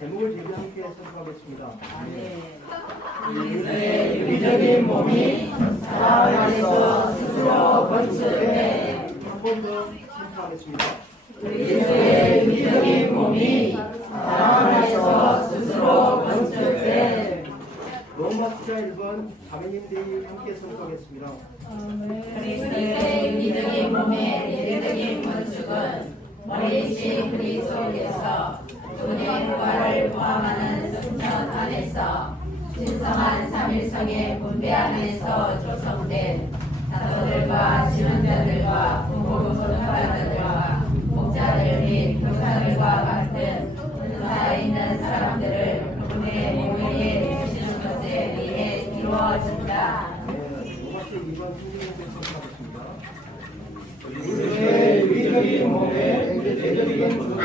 제목을 들고 함께 선포하겠습니다. 그리스도의 유기적인 몸이 사랑 안에서 스스로 건축돼. 한 번 더 선포하겠습니다. 그리스도의 유기적인 몸이 사랑 안에서 스스로 건축돼. 로마 1번 자매님들이 함께 선포하겠습니다. 그리스도의 유기적인 몸의 유기적인 건축은 머리이신 그리스도께서 존의 부활을 포함하는 성전 안에서 신성한 삼일성의 분배 안에서 조성된 사도들과 지원자들과 부모 전파자들과 목자들 및 교사들과 같은 은사에 있는 사람들을 그분의 몸에 주시는 것에 의해 이루어진다. 로마서 2번 선생님께 선포하겠습니다. 그리스도의 유기적인 몸에 내적인 존재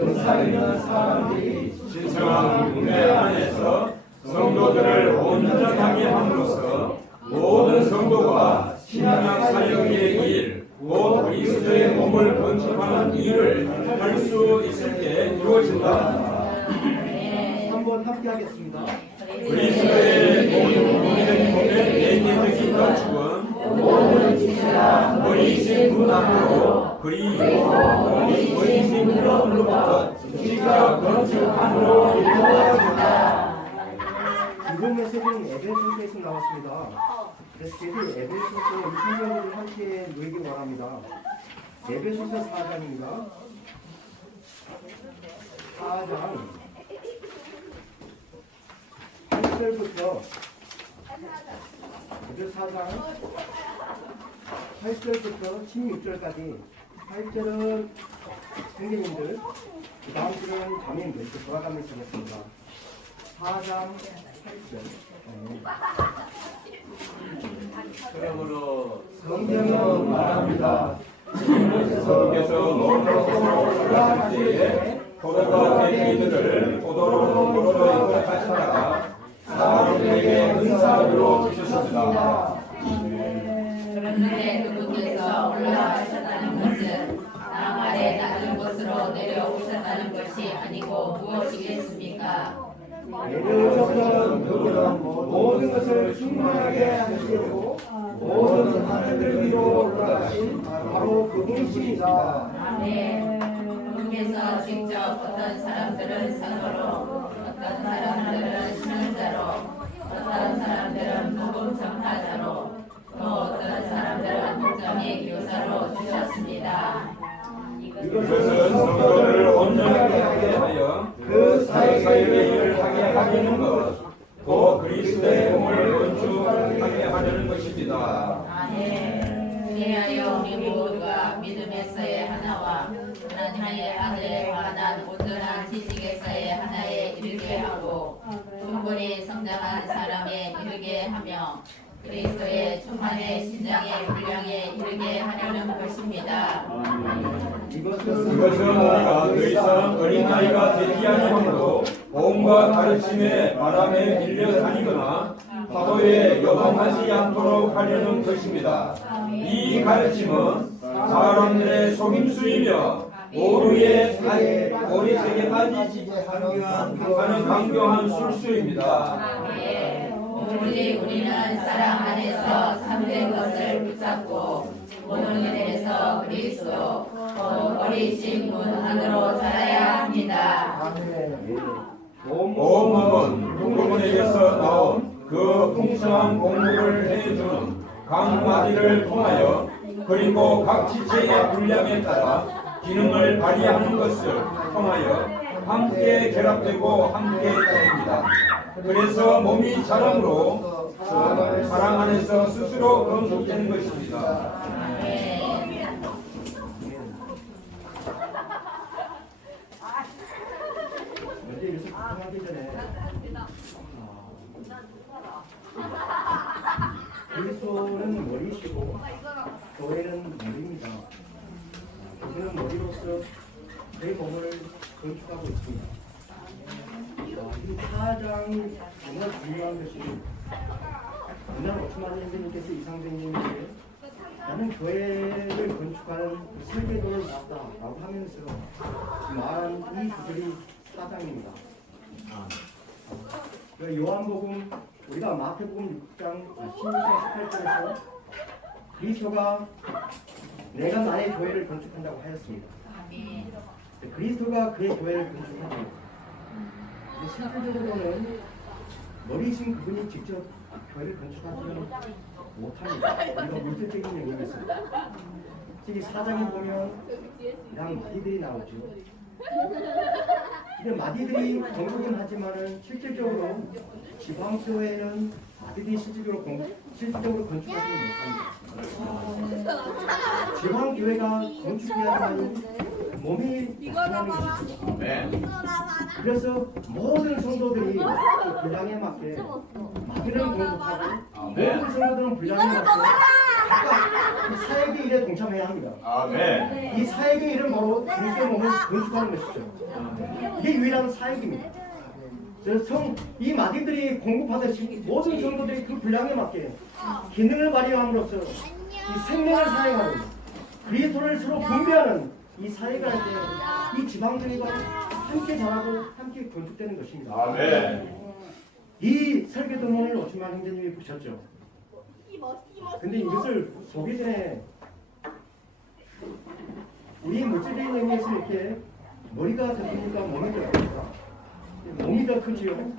은사 있는 사람들이 신성한 분배 안에서 성도들을 온전하게 함으로써 모든 성도가 신앙 사역의 일, 곧 그리스도의 몸을 건축하는 일을 할 수 있을 때 이루어진다. 3번 함께 하겠습니다. 그리스도의 몸의 내적인 건축은 모든 지체가 머리이신 분 안으로 그리고 머리이신 그로부터 직접 건축함으로 이루어진다. 이번 메시지는 에베소서에서 나왔습니다. 그래서 제가 에베소서 이 성경을 함께 읽기 원합니다. 에베소서 4장입니다. 4장 8절부터 에베소 4장 8절부터 16절까지 8절은 선생님들, 그 다음 줄은 자매님들 이렇게 돌아가면서 하겠습니다. 4장 8절. 그러므로 성경은 말합니다. 성께서 높은 올라가실 때에 포도가 된 이들을 포도로 인도하시다가 사람들에게 은사로 주셨습니다. 그런데 그분께서 올라가셨다는 것은 땅 아래 낮은 곳으로 내려오셨다는 것이 아니고 무엇이겠습니까? 내려오셨던 그분은 모든 것을 충만하게 하시고 모든 하늘들 위로 올라가신 바로 그분이십니다. 아멘. 그분께서 직접 어떤 사람들은 사도로, 어떤 사람들은 신앙자로, 어떤 사람들은 복음 전파자로, 또 어떤 사람들은 목장의 교사로 주셨습니다. 이것은 성도를 온전하게 하게 하여 그 사역의 일을 하게 하려는 것, 또 그리스도의 몸을 건축하게 하려는 것입니다. 아멘. 그리하여 우리 모두가 믿음에서의 하나와 하나님의 아들에 관한 온전한 지식에서의 하나에 이르게 하고 충분히 성장한 사람에 이르게 하며 그리스도의 충만의 신장의 분량에 이르게 하려는 것입니다. 이것은 우리가 더 이상 어린아이가 되지 아니하므로 보험과 가르침에 바람에 밀려 다니거나 파도에 여방하지 않도록 하려는 것입니다. 이 가르침은 사람들의 속임수이며 오류의 오리색에 빠지지 하는 강경한 술수입니다. 오직 우리는 사랑 안에서 참된 것을 붙잡고 모든 은혜에서 그리스도 어리신 분 안으로 자라야 합니다. 보험은 그분에게서 나온 그 풍성한 공급을 해주는 강마디를 통하여 그리고 각 지체의 분량에 따라 기능을 발휘하는 것을 통하여 함께 결합되고 함께 다닙니다. 그래서 몸이 자랑으로 사랑 안에서 스스로 건축되는 것입니다. 먼저 이렇게 하기 전에 그리스도는 머리시고 교회는 머리입니다. 교회는 머리로서 내 몸을 건축하고 있습니다. 이 사장이 정말 중요한 것이 그날 오스만 선생님께서 이상생님에게 나는 교회를 건축하는 그 설계도를 낳았다라고 하면서 말한 이 구절이 딱 4장입니다. 그 요한복음 우리가 마태복음 6장 16장 18절에서 그리스도가 내가 나의 교회를 건축한다고 하였습니다. 그리스도가 그의 교회를 건축하고 실질적으로는 머리신 그분이 직접 교회를 건축하지는 못합니다. 우리가 물질적인 영역이 있습니다. 특히 4장에 보면 그냥 마디들이 나오죠. 근데 마디들이 건축은 하지만은 실질적으로 지방교회는 마디들이 실질적으로 건축하지는 못합니다. 지방교회가 건축해야만 몸이 나타나는 것이죠. 그래서 모든 성도들이 그 분량에 맞게 마디를 공급하고 모든 성도들은 분량에 맞게 각각 이 사역의 일에 동참해야 합니다. 이 사역의 일은 바로 그리스도의 몸을 건축하는 것이죠. 이게 유일한 사역입니다. 그래서 이 마디들이 공급하듯이 모든 성도들이 그 분량에 맞게 기능을 발휘함으로써 이 생명을 사용하는 그리스도를 서로 분배하는 이 사회가 할 때 이 지방교회가 함께 자라고 함께 건축되는 것입니다. 이 설계도문을 오충만 형제님이 보셨죠. 근데 이것을 보기 전에 우리 물질적인 영역에서 이렇게 머리가 더 크니까 몸이 더 크니까 몸이 더 크지요.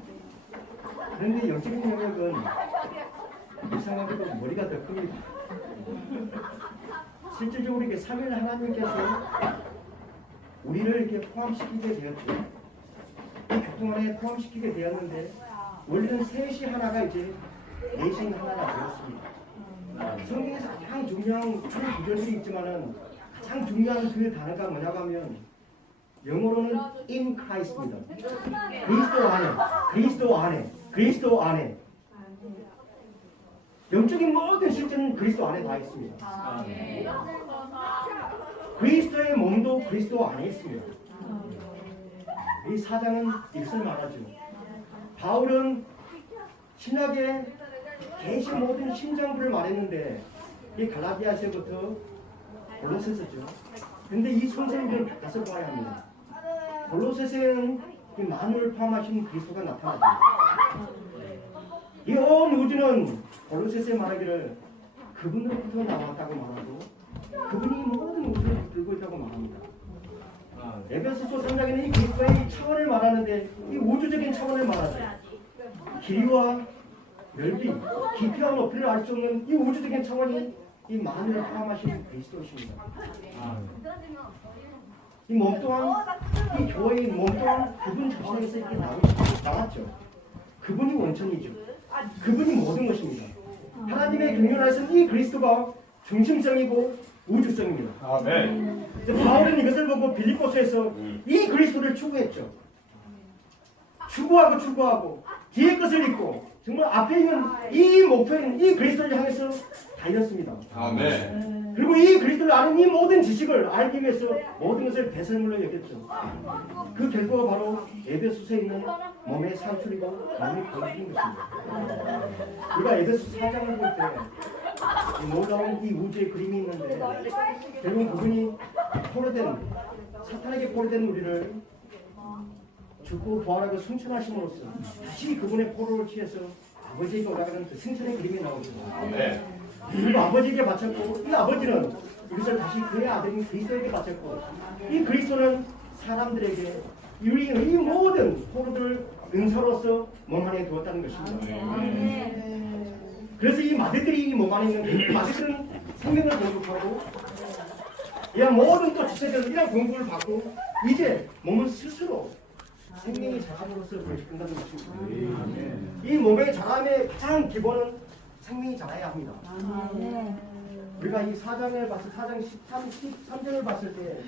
그런데 영적인 영역은 이상하게도 머리가 더 큽니다. 실질적으로 이렇게 3일 하나님께서 우리를 이렇게 포함시키게 되었죠. 이 교통 안에 포함시키게 되었는데 원래는 셋이 하나가 이제 넷이 하나가 되었습니다. 성경에서 가장 중요한 그 구절들이 있지만은 가장 중요한 그 단어가 뭐냐고 하면 영어로는 in Christ입니다. 그리스도 안에. 영적인 모든 실제는 그리스도 안에 다 있습니다. 그리스도의 몸도 그리스도 안에 있습니다. 이 4장은 이것을 말하죠. 바울은 신약의 계시 모든 심장부를 말했는데 이 갈라디아서부터 골로새서죠. 근데 이 선생님들은 바꿔서 봐야 합니다. 골로새서는 이 만물을 포함하신 그리스도가 나타나죠. 이 온 우주는 골로새서 말하기를 그분으로부터 나왔다고 말하고 그분이 모든 우주를 들고 있다고 말합니다. 에베소서 3장에는 이 그리스도의 차원을 말하는데 이 우주적인 차원을 말하죠. 길이와 넓이, 깊이와 높이를 알 수 없는 이 우주적인 차원이 이 만물을 포함하신 그리스도십니다. 이 몸 또한 이 교회의 몸 또한 그분 자신에서 이렇게 나왔죠. 그분이 원천이죠. 그분이 모든 것입니다. 하나님의 경륜하신 이 그리스도가 중심성이고 우주성입니다. 바울은 이것을 보고 빌립보서에서 이 그리스도를 추구했죠. 추구하고 뒤에 것을 잊고 정말 앞에 있는 이 목표인 이 그리스도를 향해서 달렸습니다. 그리고 이 그리스도를 아는 이 모든 지식을 알기 위해서 모든 것을 배설물로 여겼죠. 그 결과가 바로 에베소서에 있는 몸의 산출이고 몸의 건축인 것입니다. 우리가 에베소 4장을 볼 때 놀라운 이 우주의 그림이 있는데 결국 그분이 사탄에게 포로된 우리를 죽고 부활하고 승천하심으로써 다시 그분의 포로를 취해서 아버지에게 올라가는 그 승천의 그림이 나오죠. 그리고 아버지에게 바쳤고 이 아버지는 이것을 다시 그의 아들인 그리스도에게 바쳤고 이 그리스도는 사람들에게 우리의 모든 포로들을 은사로서 몸 안에 두었다는 것입니다. 그래서 이 마대들이 이 몸 안에 있는 이 마대들은 생명을 공급하고 이런 모든 또 지체들은 이런 공급을 받고 이제 몸은 스스로 생명이 자람으로서 건축된다는 것입니다. 이 몸의 자람의 가장 기본은 생명이 자라야 합니다. 우리가 이 4장을 봤을 4장 13절을 봤을 때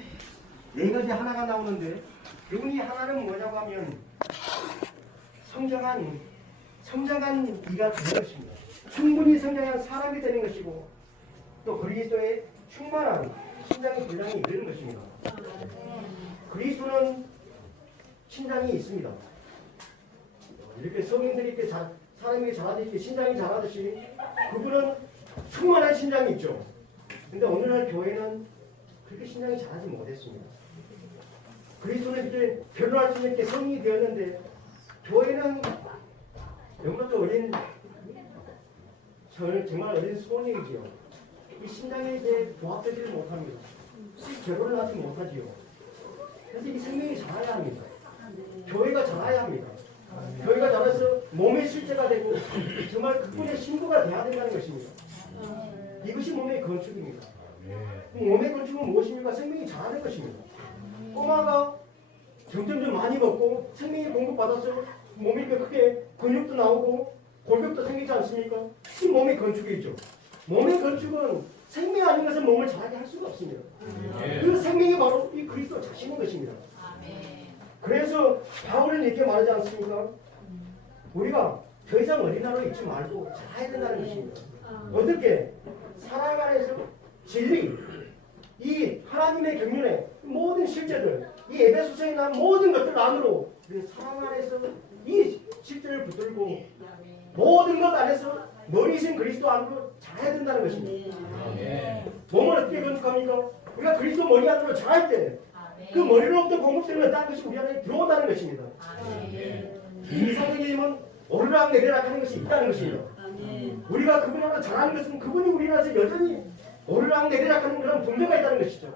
네 가지 하나가 나오는데 그분이 하나는 뭐냐고 하면 성장한 이가 되는 것입니다. 충분히 성장한 사람이 되는 것이고 또 그리스도의 충만한 신장의 분량이 이르는 것입니다. 그리스도는 신장이 있습니다. 이렇게 성인들이 이렇게 사람이 자라듯이 신장이 자라듯이 그분은 충만한 신장이 있죠. 근데 오늘날 교회는 그렇게 신장이 자라지 못했습니다. 그리스도는 이제 결혼할 수 있는 게 성인이 되었는데 교회는 너무나도 어린 정말 어린 소년이지요. 이 신장에 이제 부합되지 못합니다. 결혼을 하지 못하지요. 그래서 이 생명이 자라야 합니다. 교회가 자라야 합니다. 교회가 자라서 몸의 실제가 되고 정말 그분의 신부가 돼야 된다는 것입니다. 이것이 몸의 건축입니다. 몸의 건축은 무엇입니까? 생명이 자라는 것입니다. 꼬마가 점점점 많이 먹고 생명이 공급받아서 몸이 크게 근육도 나오고 골격도 생기지 않습니까? 이 몸의 건축이죠. 몸의 건축은 생명 아닌 것은 몸을 자라게 할 수가 없습니다. 그 생명이 바로 이 그리스도 자신인 것입니다. 그래서 바울은 이렇게 말하지 않습니까? 우리가 더 이상 어린아이로 있지 말고 자라야 된다는 것입니다. 어떻게? 사랑 안에서 진리, 이 하나님의 경륜의 모든 실제들, 이 에베소서에 나온 모든 것들 안으로 우리 사랑 안에서 이 실제를 붙들고 모든 것 안에서 너희신 그리스도 안으로 자라야 된다는 것입니다. 몸을 어떻게 건축합니까? 우리가 그리스도 머리 안으로 자랄 때 그 머리로부터 공급되는 다른 것이 우리 안에 들어온다는 것입니다. 이 성경님은 오르락 내리락 하는 것이 있다는 것입니다. 우리가 그분 안으로 자라는 것은 그분이 우리 안에서 여전히 오르락 내리락 하는 그런 분배가 있다는 것이죠.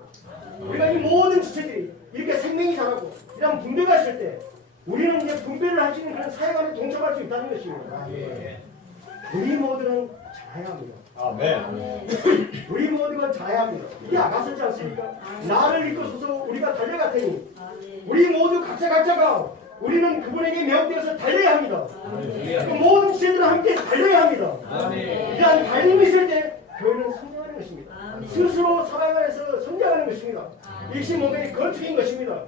우리가 이 모든 지체들이 이렇게 생명이 자라고 이런 분배가 있을 때 우리는 이제 분배를 할 수 있는 그런 사역 안에 동참할 수 있다는 것입니다. 우리 모두는 자라야 합니다. 아멘. 우리 모두가 자라야 합니다. 이게 아가서지 않습니까? 나를 이끌소서 우리가 달려갈 테니 우리 모두 각자가 우리는 그분에게 매혹되어서 달려야 합니다. 그 모든 지체들은 함께 달려야 합니다. 이러한 달림이 있을 때 교회는 성장하는 것입니다. 스스로 사랑 안에서 성장하는 것입니다. 이것이 몸의 건축인 것입니다.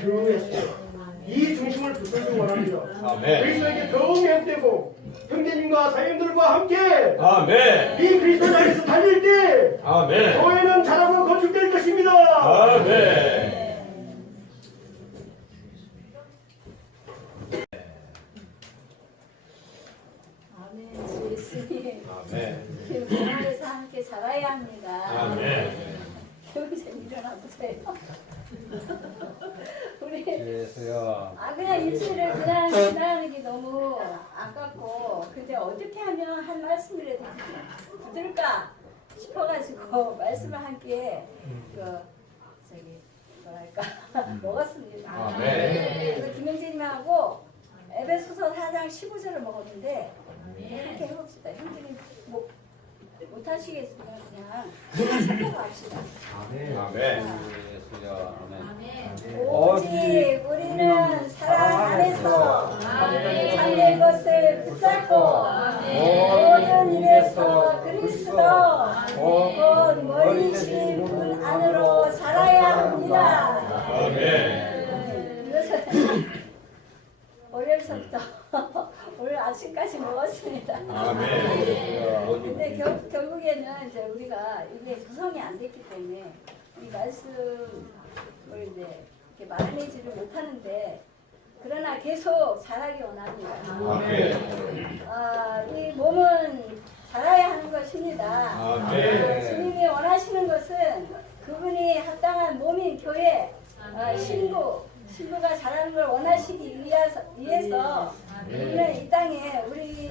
주 예수 이 중심을 붙들기 원합니다. 그리스도에게 더욱 매혹되고 형제님과 자녀들과 함께 아멘. 이 그리스도 안에서 달릴 때 아멘. 교회는 자라고 건축될 것입니다. 아멘. 아멘. 주 예수님. 아멘. 그 안에서 함께 자라야 합니다. 아멘. 교육생 일어나 보세요. 우리 예수야. 그냥 일주일을 그냥 지나가는 게 너무 아깝고 근데 어떻게 하면 한 말씀이라도 붙들까 싶어가지고 말씀을 함께 뭐랄까 먹었습니다. 아멘. 그래서 김영진님하고 에베소서 4장 15절을 먹었는데 이렇게 해봅시다. 형제님 못하시겠으면 그냥 살펴봐 합시다. 아멘. 오직 우리는 사랑 안에서 참된 것을 붙잡고 모든 일에서 그리스도 곧 머리이신 분 안으로 자라야 합니다. 아멘. 이것은 월요일서부터 오늘 아침까지 먹었습니다. 아멘. 근데 결국에는 이제 우리가 이게 구성이 안 됐기 때문에 이 말씀을 이제 이렇게 말해내지를 못하는데 그러나 계속 자라기 원합니다. 아멘. 이 몸은 자라야 하는 것입니다. 아멘. 주님이 원하시는 것은 그분이 합당한 몸인 교회 신부가 자라는 걸 원하시기 위해서 우리는 이 땅에 우리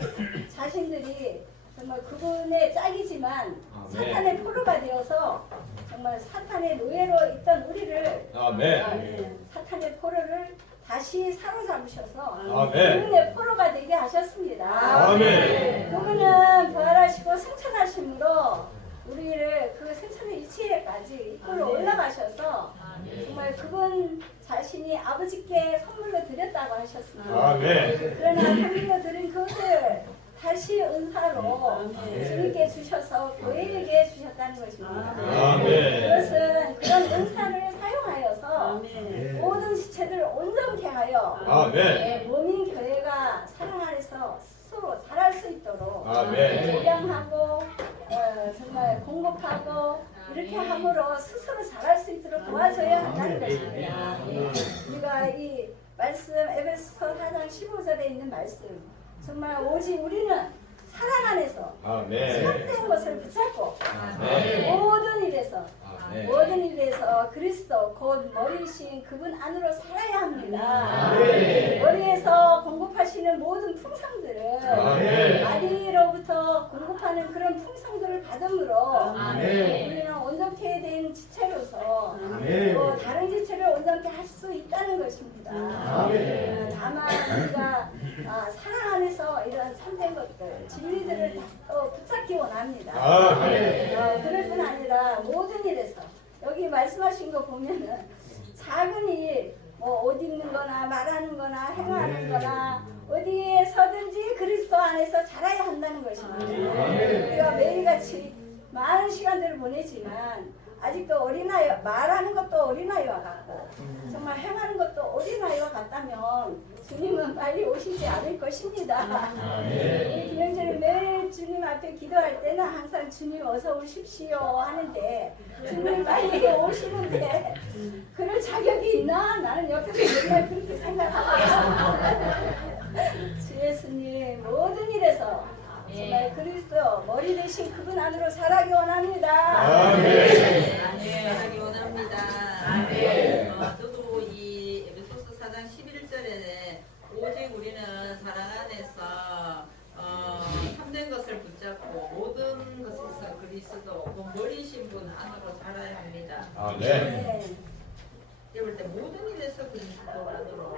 자신들이 정말 그분의 짝이지만 사탄의 포로가 되어서 정말 사탄의 노예로 있던 우리를 아멘. 사탄의 포로를 다시 사로잡으셔서 아멘. 그분의 포로가 되게 하셨습니다. 아멘. 그분은 부활하시고 승천하심으로 우리를 그 승천의 이치에까지 이끌어 올라가셔서 정말 그분 자신이 아버지께 선물로 드렸다고 하셨습니다. 아멘. 그러나 선물로 드린 그것을 다시 은사로 주님께 주셔서 교회에게 주셨다는 것입니다. 아멘. 그것은 그런 은사를 사용하여서 모든 지체들을 온전케 하여 아멘. 몸인 교회가 사랑 안에서 스스로 자랄 수 있도록 아멘. 교양하고 정말 공급하고 이렇게 함으로 스스로 자랄 수 있도록 도와줘야 한다는 것입니다. 우리가 이 말씀 에베소서 4장 15절에 있는 말씀 정말 오직 우리는 사랑 안에서 아멘. 참된 것을 붙잡고 아멘. 모든 일에서 모든 일에서 그리스도 곧 머리이신 그분 안으로 살아야 합니다. 머리에서 공급하시는 모든 풍성들은 아리로부터 공급하는 그런 풍성들을 받음으로 우리는 온전케 된 지체로서 또 다른 지체를 온전케 할 수 있다는 것입니다. 다만 우리가 사랑 안에서 이런 참된 것들, 진리들을 또 붙잡기 원합니다. 그럴 뿐 아니라 모든 일에서 여기 말씀하신 거 보면은 작은 일, 뭐 옷 입는 거나 말하는 거나 행하는 거나 어디에 서든지 그리스도 안에서 자라야 한다는 것입니다. 우리가 매일같이 많은 시간들을 보내지만 아직도 어린아이, 말하는 것도 어린아이와 같고 정말 행하는 것도 어린아이와 같다면 주님은 빨리 오시지 않을 것입니다. 우리 김영재는 매일 주님 앞에 기도할 때는 항상 주님 어서 오십시오 하는데 주님 빨리 오시는데 그럴 자격이 있나? 나는 옆에서 맨날 그렇게 생각하고 있습니다. 주 예수님 모든 일에서 정말 그리스도 머리 대신 그분 안으로 살아기 원합니다. 하기 원합니다. 저도 이 에베소서 4장 11절에 오직 우리는 사랑 안에서 참된 것을 붙잡고 모든 것에서 그리스도 그 머리신 분 안으로 자라야 합니다. 이럴 때 모든 일에서 그리스도 안으로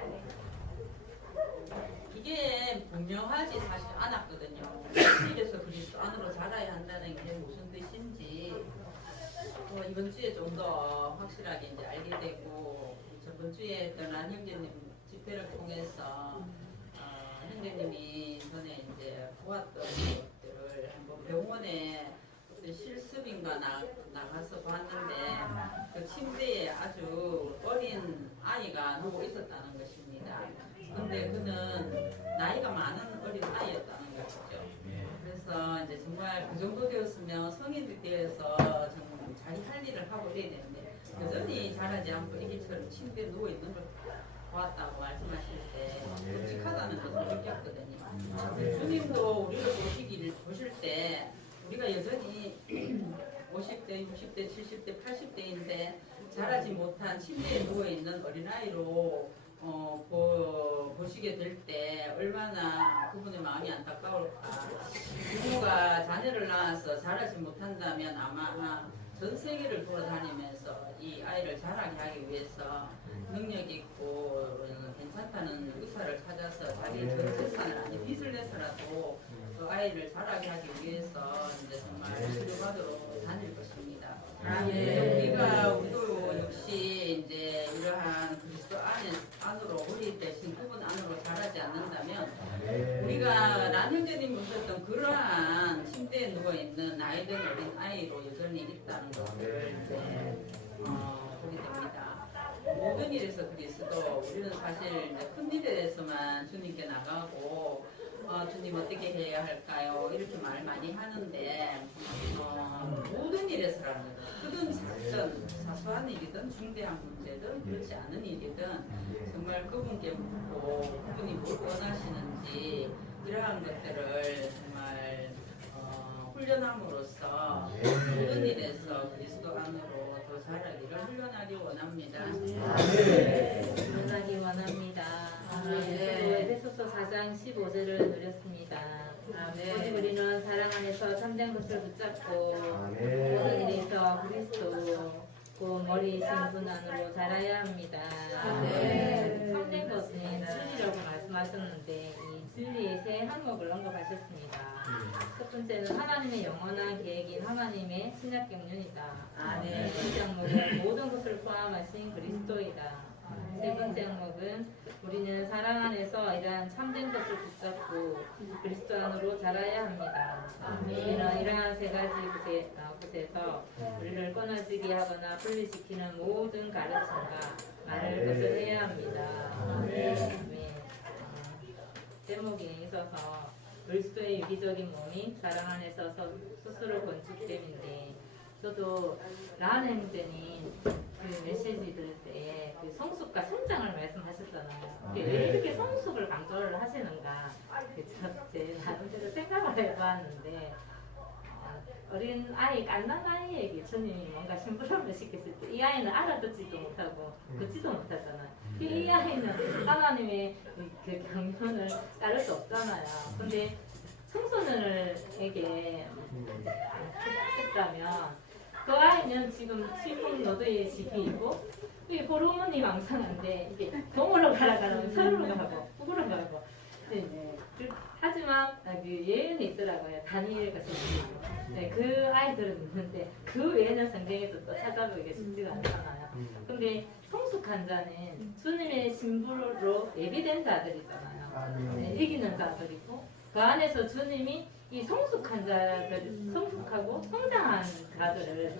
이게 분명하지 사실 않았거든요. 이래서 그리스도 안으로 자라야 한다는 게 무슨 뜻인지 이번 주에 좀 더 확실하게 이제 알게 되고 저번 주에 떠난 형제님 집회를 통해서 형제님이 전에 이제 보았던 것들을 한번 병원에 어떤 실습인가 나가서 봤는데 그 침대에 아주 어린 아이가 누워 있었다는 것입니다. 근데 그는 나이가 많은 어린 아이였다는 것이죠. 그래서 이제 정말 그 정도 되었으면 성인이 되어서 정말 자기 할 일을 하고 해야 되는데 여전히 자라지 않고 애기처럼 침대에 누워 있는 걸 보았다고 말씀하실 때 끔찍하다는 것을 느꼈거든요. 주님도 우리를 보실 때 우리가 여전히 50대, 60대, 70대, 80대인데 자라지 못한 침대에 누워 있는 어린아이로 보시게 될 때 얼마나 그분의 마음이 안타까울까. 부모가 자녀를 낳아서 자라지 못한다면 아마 전 세계를 돌아다니면서 이 아이를 자라게 하기 위해서 능력 있고 괜찮다는 의사를 찾아서 자기의 전 재산을 아니 빚을 내서라도 그 아이를 자라게 하기 위해서 이제 정말 치료받으러 다닐 것입니다. 우리도 역시 이제 이러한 그리스도 안으로 우리 대신 그분 안으로 자라지 않는다면 우리가 난 형제님 보셨던 그러한 침대에 누워 있는 나이든 어린 아이로 여전히 있다는 것을 보게 됩니다. 모든 일에서 그리스도 우리는 사실 이제 큰 일에서만 주님께 나가고 주님 어떻게 해야 할까요? 이렇게 말 많이 하는데 모든 일에서라는 거죠. 크든 작든 사소한 일이든 중대한 문제든 그렇지 않은 일이든 정말 그분께 묻고 그분이 뭘 원하시는지 이러한 것들을 정말 훈련함으로써 모든 일에서 그리스도 안으로 더 자라기를 훈련하기 원합니다. 훈련하기 원합니다. 에베소서 4장 15절을 누렸습니다. 오직 우리는 사랑 안에서 참된 것을 붙잡고 모든 일에서 그리스도 그 머리이신 분 안으로 자라야 합니다. 참된 것은 진리라고 말씀하셨는데 이 진리의 세 항목을 언급하셨습니다. 첫 번째는 하나님의 영원한 계획인 하나님의 신약 경륜이다. 두 번째 항목은 모든 것을 포함하신 그리스도이다. 세 번째 항목은 우리는 사랑 안에서 이러한 참된 것을 붙잡고 그리스도 안으로 자라야 합니다. 우리는 이러한 세 가지 곳에서 우리를 끊어지게 하거나 분리시키는 모든 가르침과 말을 거절해야 합니다. 제목에 있어서 그리스도의 유기적인 몸이 사랑 안에서 스스로 건축됨인데 저도 라한 형제님 그 메시지 들을 때 그 성숙과 성장을 말씀하셨잖아요. 왜 이렇게 성숙을 강조를 하시는가 제 나름대로 생각을 해봤는데 어린 아이, 갓난 아이에게 주님이 뭔가 심부름을 시켰을 때 이 아이는 알아듣지도 못하고 듣지도 못하잖아요. 이 아이는 하나님의 그 경륜을 따를 수 없잖아요. 근데 청소년에게 했다면 그 아이는 지금 식품 노도의 시기이고 이 호르몬이 왕성한데 이게 동으로 가라가면 서로로 가고 북으로 가고 하지만 그 예언이 있더라고요. 다니엘 같은 네, 그 아이들은 있는데 그 외에는 성경에도 또 찾아보기가 쉽지가 않잖아요. 근데 성숙한 자는 주님의 신부로 예비된 자들이잖아요. 네, 이기는 자들이고 그 안에서 주님이 이 성숙한 자들, 성숙하고 성장한 자들을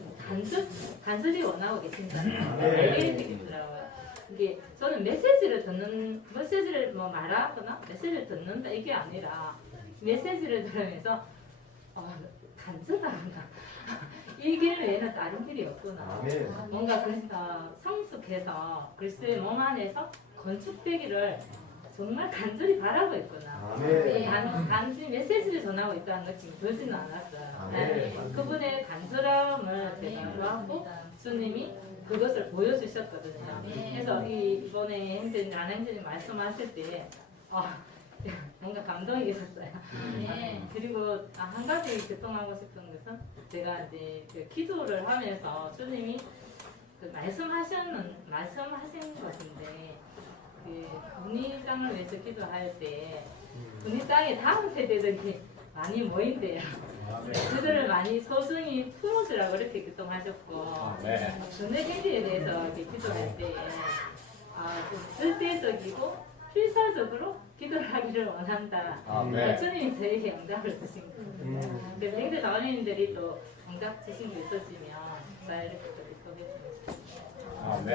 간절히 원하고 계신다는 알게 되더라고요. 이게 저는 메시지를 뭐 말하거나 메시지를 듣는다 이게 아니라 메시지를 들으면서 간절하구나. 이 길 외에는 다른 길이 없구나. 뭔가 성숙해서 그리스도의 몸 안에서 건축되기를 정말 간절히 바라고 있구나. 단지 메시지를 전하고 있다는 느낌이 들지는 않았어요. 네. 그분의 간절함을 제가 알았고 주님이 그것을 보여주셨거든요. 그래서 이번에 안행진이 말씀하실 때 뭔가 감동이 있었어요. 그리고 한 가지 교통하고 싶은 것은 제가 이제 그 기도를 하면서 주님이 그 말씀하신 것인데 그 분리장을 위해서 기도할 때 분리장에 다음 세대들이 많이 모인대요. 그들을 많이 소중히 품으시라고 이렇게 교통하셨고 전의 행위에 대해서 이렇게 기도할 때 좀 절대적이고 필사적으로 기도를 하기를 원한다. 주님이 저에게 응답을 주신 거예요. 그래서 행대 자원인들이 또 응답 주신 게 있었으면 잘 이렇게 또 기도했습니다.